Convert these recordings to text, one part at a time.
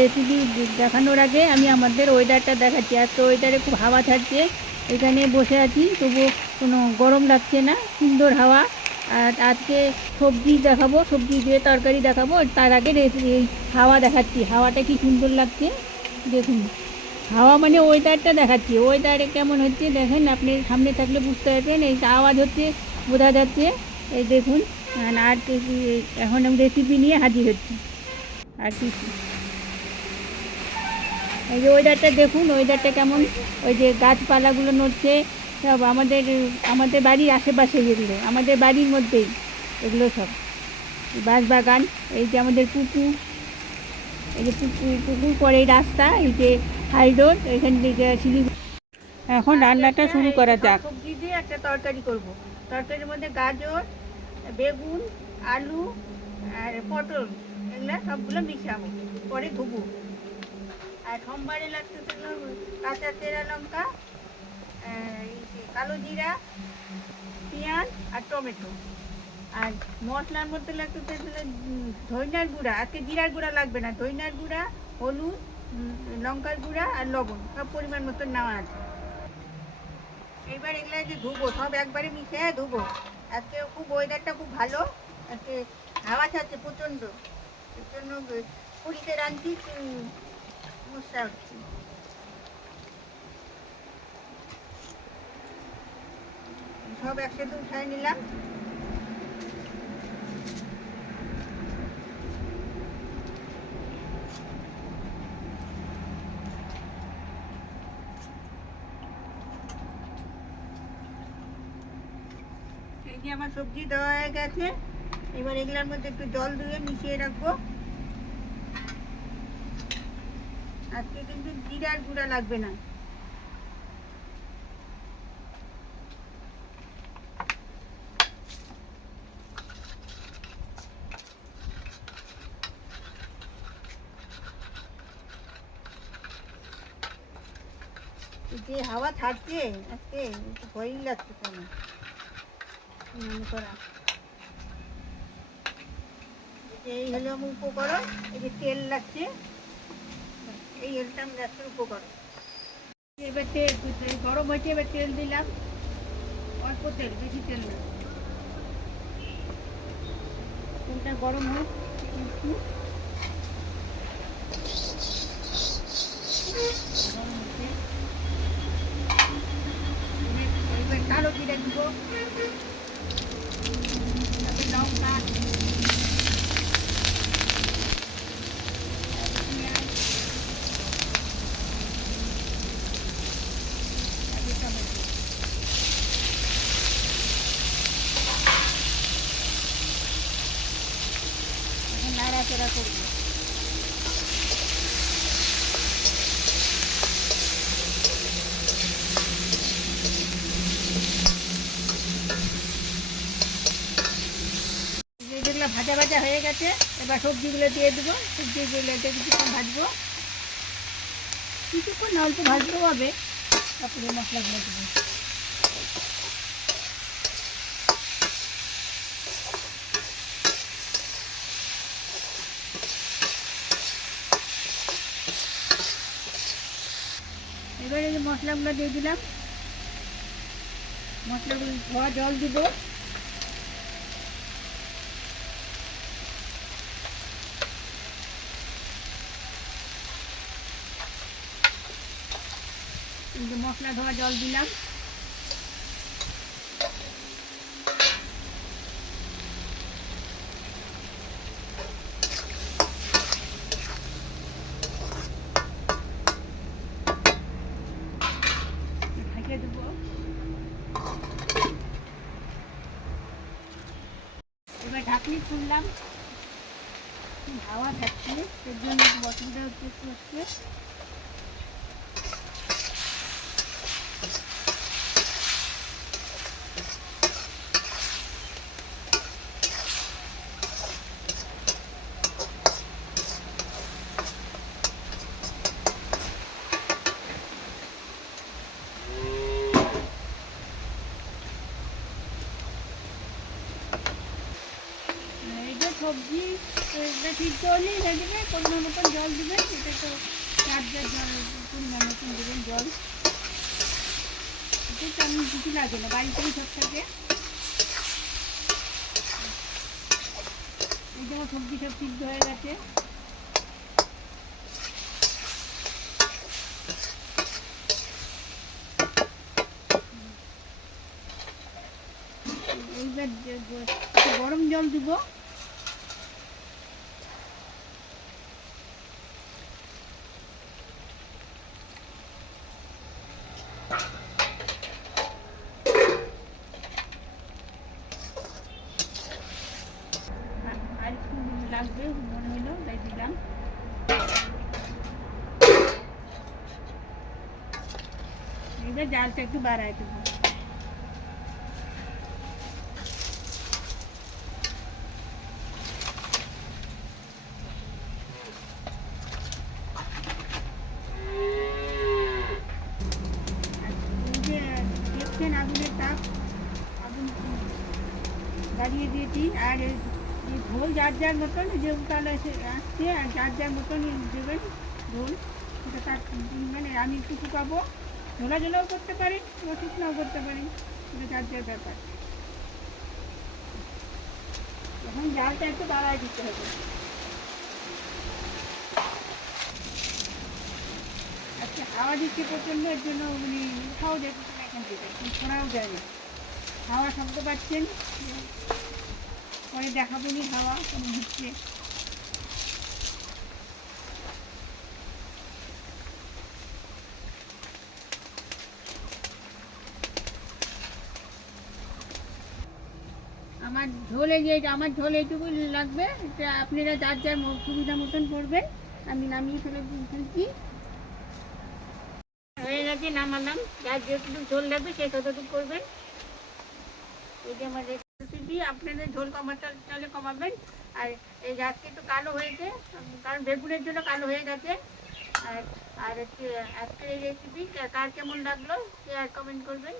Recipe দেখানোর আগে আমি আমাদের ওয়েদারটা দেখাচ্ছি। আজকে ওয়েদারে খুব হাওয়া ছাড়ছে, এখানে বসে আছি, তবু কোনো গরম লাগছে না, সুন্দর হাওয়া। আর আজকে সবজি দেখাবো, সবজি দিয়ে তরকারি দেখাবো, তার আগে এই হাওয়া দেখাচ্ছি। হাওয়াটা কি সুন্দর লাগছে দেখুন। হাওয়া মানে ওয়েদারটা দেখাচ্ছি, ওয়েদারে কেমন হচ্ছে দেখেন, আপনি সামনে থাকলে বুঝতে পারবেন। এই আওয়াজ হচ্ছে, বোঝা যাচ্ছে। এই দেখুন। আর এখন আমি রেসিপি নিয়ে হাজির হচ্ছি। আর কি, এই যে ওয়েদারটা দেখুন, ওয়েদারটা কেমন। ওই যে গাছপালাগুলো নড়ছে, সব আমাদের আমাদের বাড়ির আশেপাশে, যেগুলো আমাদের বাড়ির মধ্যেই, এগুলো সব বাঁশবাগান। এই যে আমাদের পুকুর, এই যে পুকুর পরে রাস্তা, এই যে হাই রোড, এখান থেকে শিলিগুড়ি। এখন রান্নাটা শুরু করা যাক। সবজি দিয়ে একটা তরকারি করব। তরকারির মধ্যে গাজর, বেগুন, আলু আর পটল, এগুলো সবগুলো মিশাবো, পরে ধুবো। আর সোমবারে লাগতেছে কাঁচা চেরা লঙ্কা, কালো জিরা, পেঁয়াজ আর টমেটো। আর মশলার মধ্যে লাগতেছে ধইনার গুঁড়া, আজকে জিরার গুঁড়া লাগবে না, ধইনার গুঁড়া, হলুদ, লঙ্কার গুঁড়া আর লবণ সব পরিমাণ মতো নেওয়া আছে। এইবার এগুলো যে ধুবো, সব একবারে মিশিয়ে ধুবো। আজকে খুব ওয়েদারটা খুব ভালো, আজকে হাওয়া ছাড়ছে প্রচণ্ড, এর জন্য পুরীতে রাঁধছি, সমস্যা হচ্ছে। সব একসাথে উঠায় নিলাম। এই যে আমার সবজি দেওয়া হয়ে গেছে, এবার এগুলোর মধ্যে একটু জল দিয়ে মিশিয়ে রাখবো। আজকে কিন্তু জিরার গুঁড়া লাগবে না। যে হাওয়া ছাড়ছে আজকে, ভয়ই লাগছে কোনো মনে করা। এই হলো আমার উপকরণ। এই যে তেল লাগছে, এই হলটা আমার রাখছে উপকরণ। এবার তেল গরম হয়েছে, এবার তেল দিলাম, অল্প তেল, বেশি তেল না। তেলটা গরম হোক একটু, গরম হচ্ছে। এবার কালো জিরা দিব, তারপর লঙ্কা, পেঁয়াজ, তারপর টমেটো। এখন নাড়াচাড়া করবো। যেগুলো ভাজা ভাজা হয়ে গেছে, এবার সবজিগুলো দিয়ে দেবো। সবজিগুলো দিয়ে কিছুক্ষণ ভাজবো, কিছুক্ষণ অল্প ভাজতে হবে, তারপরে মশলাগুলো দেবো। এবারে যে মশলাগুলো দিয়ে দিলাম, মশলাগুলো ধোয়া জল দিব। মশলা ধোয়া জল দিলাম। ঢেকে দেবো। এবার ঢাকনি খুললাম, হাওয়া থাকছে, এর জন্য অসুবিধা হচ্ছে একটু হচ্ছে। সবজি এটা সিদ্ধ হলেই হয়ে যাবে, পরিমাণ মতন জল দেবেন। এটা তো যার যার জল পরিমাণ মতন দেবেন জল, এটা তেমন কিছু লাগে না, বাড়িতেই সব থাকে। এই যেমন সবজি সব সিদ্ধ হয়ে গেছে। এইবার গরম জল দিব। আর একটু লাগবে মনে হলো, তাই দিলাম। এবার জালটা একটু বাড়ায় দেবো। দেখছেন আগুনের তাপ, আগুন বাড়িয়ে দিয়েছি। আর এই ঝোল যার যার মতন যে উতালে আসছে, আর যার যার মতন দেবেন ঝোল। সেটা তার মানে আমি একটু শুকাবো, ঝোলা ঝোলাও করতে পারেন, শুকনাও করতে পারেন, সেটা যার যার ব্যাপার। এখন জালটা একটু বাড়ায় দিতে হবে। আজকে হাওয়া দিচ্ছে প্রচণ্ড, এর জন্য মানে উঠাও যাচ্ছে না এখান থেকে, শোনাও যায় না। হাওয়া শব্দ পাচ্ছেন, পরে দেখাবো নি হাওয়া কেমন হচ্ছে। আমার ঝোলে যে আমার ঝোল এইটুকু লাগবে, এটা আপনারা যার যার সুবিধা মতন করবেন। আমি নামিয়ে ফেলছি, হয়ে গেছে, নামালাম। যার যেটুকু ঝোল লাগবে সে ততটুকু করবেন। এই যে আমার রেসিপি, আপনাদের ঝোল কমাতে চাইলে কমাবেন। আর এই আজকে একটু কালো হয়েছে, কারণ বেগুনের জন্য কালো হয়ে গেছে। আর আর আজকের এই রেসিপি কার কেমন লাগলো শেয়ার কমেন্ট করবেন।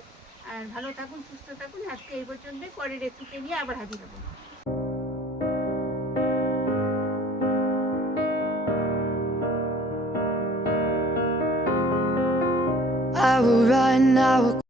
আর ভালো থাকুন, সুস্থ থাকুন। আজকে এই পর্যন্তই, পরের রেসিপি নিয়ে আবার হাজির হবো।